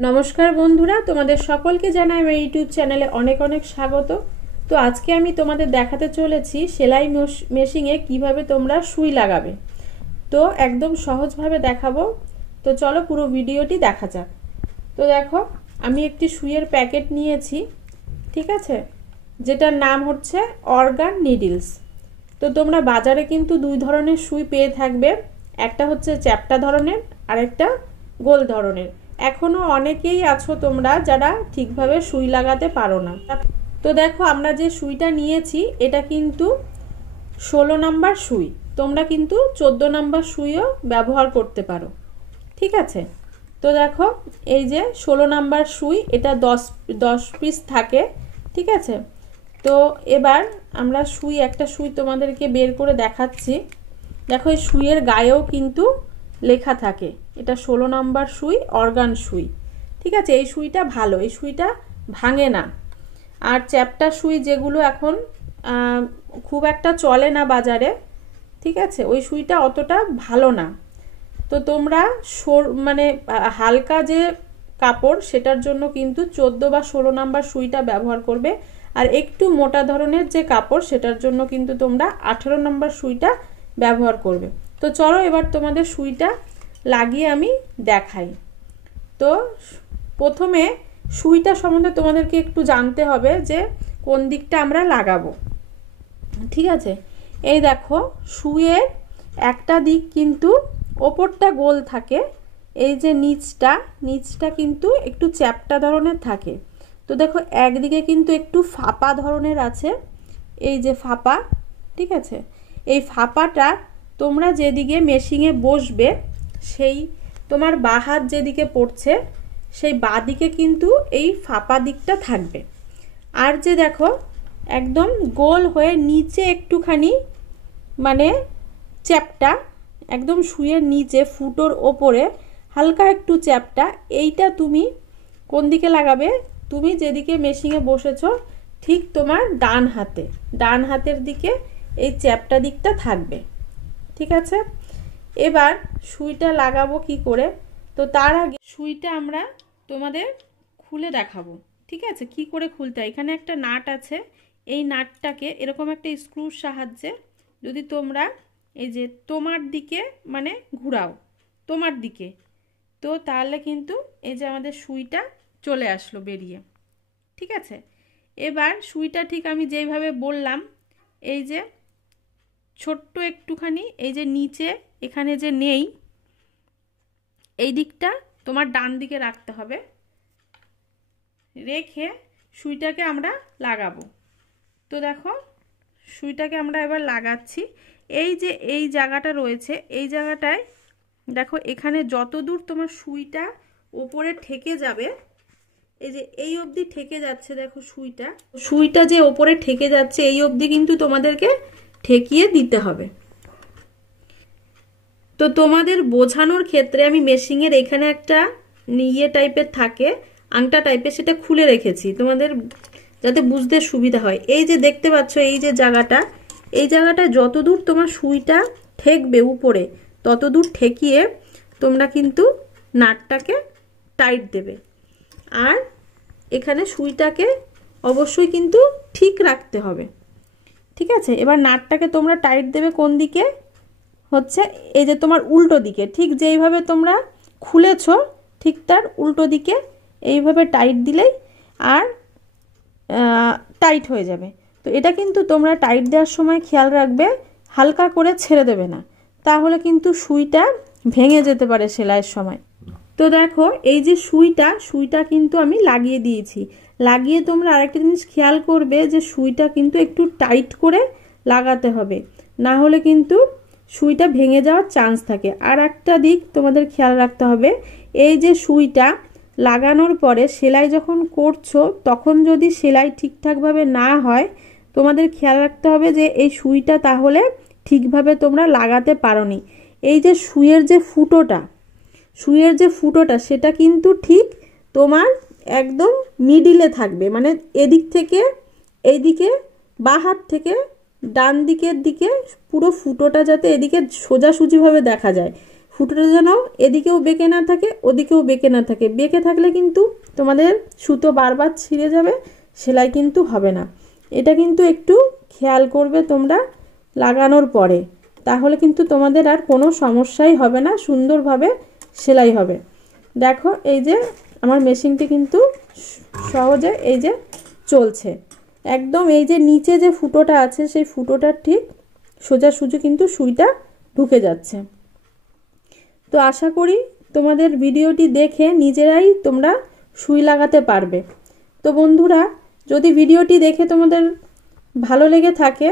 नमस्कार बंधुरा तुम्हारे सकल के जानाई मेरे यूट्यूब चैनेले अनेक अनेक स्वागत। तो आज के आमी तुम्हारे देखाते चलेछि सेलाई मेशिने किभाबे तोमरा सुई लागाबे। तो एकदम सहज भावे देखाबो। तो चलो पुरो भिडियोटी देखा जाक। तो देखो आमी एकटी सुइयेर पैकेट नियेछि, ठीक आछे, जेटार नाम होच्छे अर्गान निडल्स। तो तोमरा बाजारे किन्तु दुई धरनेर सुई पेये थाकबे, एकटा होच्छे চ্যাপ্টা धरनेर और एकटा गोल धरनेर। एखोनो अनेकेई आछो तोमरा जारा ठीकभावे सुई लागाते पारो ना। तो देखो आमरा जे सुईटा नियेछि एटा किन्तु 16 नम्बर सुई, तोमरा किन्तु 14 नम्बर सुईओ व्यवहार करते पारो, ठीक आछे। तो देखो এই যে 16 नम्बर सुई এটা 10 পিস থাকে, ঠিক আছে। তো এবার আমরা সুই একটা সুই তোমাদেরকে বের করে দেখাচ্ছি। দেখো এই সুইয়ের গায়েও কিন্তু লেখা থাকে এটা 16 नम्बर সুই, অর্গান সুই, ঠিক আছে। এই সুইটা ভালো, এই সুইটা ভাঙে না। আর চ্যাপ্টা সুই যেগুলো এখন খুব একটা চলে না বাজারে, ঠিক আছে, ওই সুইটা অতটা ভালো না। তো তোমরা মানে হালকা যে কাপড় সেটার জন্য কিন্তু 14 বা 16 नम्बर সুইটা ব্যবহার করবে। আর একটু মোটা ধরনের যে কাপড় সেটার জন্য কিন্তু তোমরা 18 नम्बर সুইটা ব্যবহার করবে। তো চলো এবার তোমাদের সুইটা লাগিয়ে আমি দেখাই। তো প্রথমে সুইটা সম্বন্ধে তোমাদেরকে একটু জানতে হবে যে কোন দিকটা আমরা লাগাবো, ঠিক আছে। এই দেখো সুইয়ের একটা দিক কিন্তু ওপরটা গোল থাকে, এই যে নিচটা কিন্তু একটু চ্যাপ্টা ধরনের থাকে। তো দেখো একদিকে কিন্তু একটু ফাঁপা ধরনের আছে, এই যে ফাঁপা, ঠিক আছে। এই ফাঁপাটা তোমরা যেদিকে মেশিনে বসবে সেই তোমার বাঁ হাত যেদিকে পড়ছে সেই বাঁ দিকে কিন্তু এই ফাঁপা দিকটা থাকবে। আর যে দেখো একদম গোল হয়ে নিচে একটুখানি মানে চ্যাপ্টা, একদম সুইয়ের নিচে ফুটোর ওপরে হালকা একটু চ্যাপ্টা, এইটা তুমি কোন দিকে লাগাবে? তুমি যেদিকে মেশিনে বসেছো ঠিক তোমার ডান হাতের দিকে এই চ্যাপ্টা দিকটা থাকবে, ঠিক আছে। এবার সুইটা লাগাবো কি করে? তো তার আগে সুইটা আমরা তোমাদের খুলে দেখাবো, ঠিক আছে, কি করে খুলতে হয়। এখানে একটা নাট আছে, এই নাটটাকে এরকম একটা স্ক্রুর সাহায্যে যদি তোমরা এই যে তোমার দিকে মানে ঘুরাও তোমার দিকে, তো তাহলে কিন্তু এই যে আমাদের সুইটা চলে আসলো বেরিয়ে, ঠিক আছে। এবার সুইটা ঠিক আমি যেইভাবে বললাম, এই যে ছোট্ট একটুখানি এই যে নিচে এখানে যে নেই এই দিকটা তোমার ডান দিকে রাখতে হবে, রেখে সুইটাকে আমরা লাগাবো। তো দেখো সুইটাকে আমরা এবার লাগাচ্ছি। এই যে এই জায়গাটা রয়েছে, এই জায়গাটায় দেখো এখানে যত দূর তোমার সুইটা ওপরে ঠেকে যাবে, এই যে এই অবধি ঠেকে যাচ্ছে, দেখো সুইটা যে ওপরে ঠেকে যাচ্ছে এই অবধি কিন্তু তোমাদেরকে ঠেকিয়ে দিতে হবে। তো তোমাদের বোঝানোর ক্ষেত্রে আমি মেশিনের এখানে একটা ইয়ে টাইপের থাকে, আংটা টাইপের, সেটা খুলে রেখেছি তোমাদের যাতে বুঝতে সুবিধা হয়। এই যে দেখতে পাচ্ছ এই যে জায়গাটা, এই জায়গাটা যতদূর তোমার সুইটা ঠেকবে উপরে ততদূর ঠেকিয়ে তোমরা কিন্তু নাটটাকে টাইট দেবে। আর এখানে সুইটাকে অবশ্যই কিন্তু ঠিক রাখতে হবে, ঠিক আছে। এবার নাটটাকে তোমরা টাইট দেবে কোন দিকে? হচ্ছে এই যে তোমার উল্টো দিকে, ঠিক যেইভাবে তোমরা খুলেছো ঠিক তার উল্টো দিকে এইভাবে টাইট দিলেই আর টাইট হয়ে যাবে। তো এটা কিন্তু তোমরা টাইট দেওয়ার সময় খেয়াল রাখবে হালকা করে ছেড়ে দেবে না, তাহলে কিন্তু সুইটা ভেঙে যেতে পারে সেলাইয়ের সময়। তো দেখো এই যে সুইটা কিন্তু আমি লাগিয়ে দিয়েছি। লাগিয়ে তোমরা আরেকটা জিনিস খেয়াল করবে যে সুইটা কিন্তু একটু টাইট করে লাগাতে হবে, না হলে কিন্তু সুইটা ভেঙে যাওয়ার চান্স থাকে। আর একটা দিক তোমাদের খেয়াল রাখতে হবে, এই যে সুইটা লাগানোর পরে সেলাই যখন করছো তখন যদি সেলাই ঠিকঠাকভাবে না হয় তোমাদের খেয়াল রাখতে হবে যে এই সুইটা তাহলে ঠিকভাবে তোমরা লাগাতে পারোনি। এই যে সুইয়ের যে ফুটোটা সেটা কিন্তু ঠিক তোমার একদম মিডিলে থাকবে, মানে এদিক থেকে এইদিকে বাঁ হাত থেকে ডান দিকের দিকে পুরো ফুটোটা যাতে এদিকে সোজাসুজিভাবে দেখা যায়, ফুটোটা যেন এদিকেও বেঁকে না থাকে ওদিকেও বেঁকে না থাকে। বেঁকে থাকলে কিন্তু তোমাদের সুতো বারবার ছিঁড়ে যাবে, সেলাই কিন্তু হবে না। এটা কিন্তু একটু খেয়াল করবে তোমরা লাগানোর পরে, তাহলে কিন্তু তোমাদের আর কোনো সমস্যাই হবে না, সুন্দরভাবে সেলাই হবে। দেখো এই যে আমার মেশিনটি কিন্তু সহজে এই যে চলছে, একদম এই যে নিচে যে ফুটোটা আছে সেই ফুটোটার ঠিক সোজাসুজি কিন্তু সুইটা ঢুকে যাচ্ছে। তো আশা করি তোমাদের ভিডিওটি দেখে নিজেরাই তোমরা সুই লাগাতে পারবে। তো বন্ধুরা, যদি ভিডিওটি দেখে তোমাদের ভালো লেগে থাকে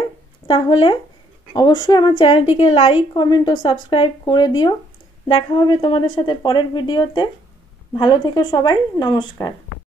তাহলে অবশ্যই আমার চ্যানেলটিকে লাইক, কমেন্ট ও সাবস্ক্রাইব করে দিও। দেখা হবে তোমাদের সাথে পরের ভিডিওতে। ভালো থেকো সবাই, নমস্কার।